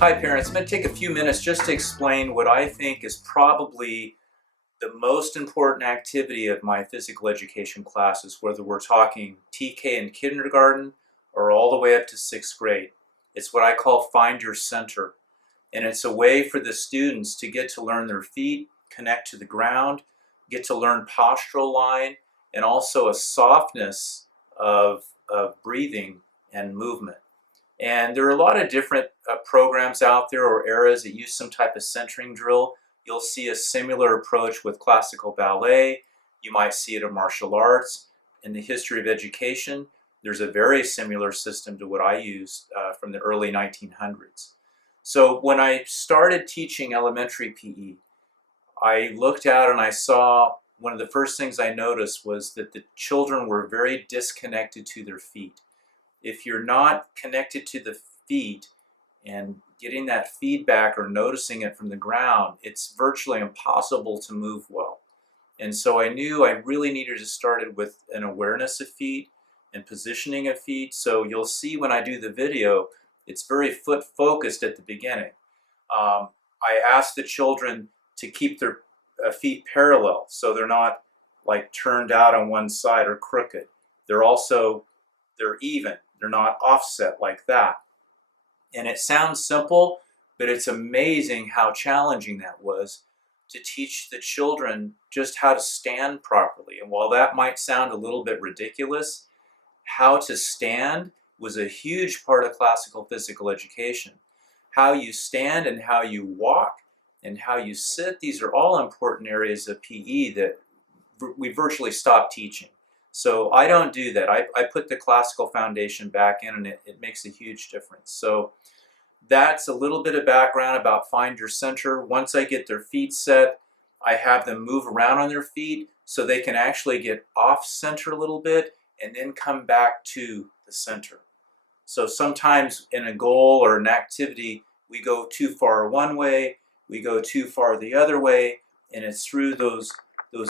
Hi parents, I'm going to take a few minutes just to explain what I think is probably the most important activity of my physical education classes, whether we're talking TK and kindergarten or all the way up to 6th grade. It's what I call Find Your Center. And it's a way for the students to get to learn their feet, connect to the ground, get to learn postural line, and also a softness of breathing and movement. And there are a lot of different programs out there or eras that use some type of centering drill. You'll see a similar approach with classical ballet. You might see it in martial arts. In the history of education, there's a very similar system to what I used from the early 1900s. So when I started teaching elementary PE, I looked out and I saw one of the first things I noticed was that the children were very disconnected to their feet. If you're not connected to the feet and getting that feedback or noticing it from the ground, it's virtually impossible to move well. And so I knew I really needed to start it with an awareness of feet and positioning of feet. So you'll see when I do the video, it's very foot focused at the beginning. I asked the children to keep their feet parallel so they're not like turned out on one side or crooked. They're even. They're not offset like that. And it sounds simple, but it's amazing how challenging that was to teach the children just how to stand properly. And while that might sound a little bit ridiculous, how to stand was a huge part of classical physical education. How you stand and how you walk and how you sit, these are all important areas of PE that we virtually stopped teaching. So I don't do that. I put the classical foundation back in, and it makes a huge difference. So that's a little bit of background about Find Your Center. Once I get their feet set, I have them move around on their feet so they can actually get off center a little bit and then come back to the center. So sometimes in a goal or an activity, we go too far one way, we go too far the other way, and it's through those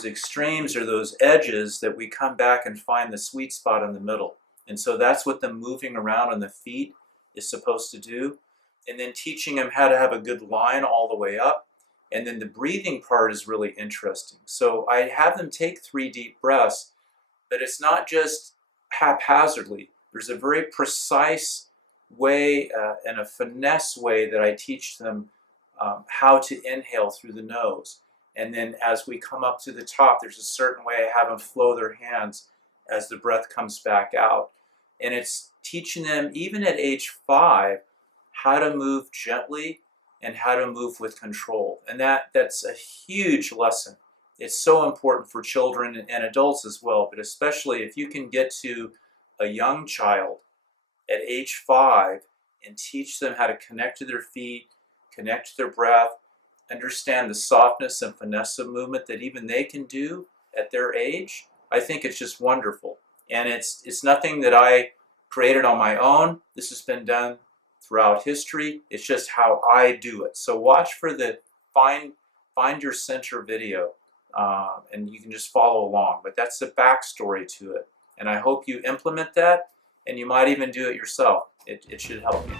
extremes or those edges that we come back and find the sweet spot in the middle. And so that's what the moving around on the feet is supposed to do. And then teaching them how to have a good line all the way up. And then the breathing part is really interesting. So I have them take 3 deep breaths, but it's not just haphazardly. There's a very precise way and a finesse way that I teach them how to inhale through the nose. And then as we come up to the top, there's a certain way I have them flow their hands as the breath comes back out. And it's teaching them, even at age 5, how to move gently and how to move with control. And that's a huge lesson. It's so important for children and adults as well, but especially if you can get to a young child at age 5 and teach them how to connect to their feet, connect to their breath, understand the softness and finesse of movement that even they can do at their age, I think it's just wonderful. And it's nothing that I created on my own. This has been done throughout history. It's just how I do it. So watch for the Find Your Center video, and you can just follow along. But that's the backstory to it. And I hope you implement that, and you might even do it yourself. It should help you.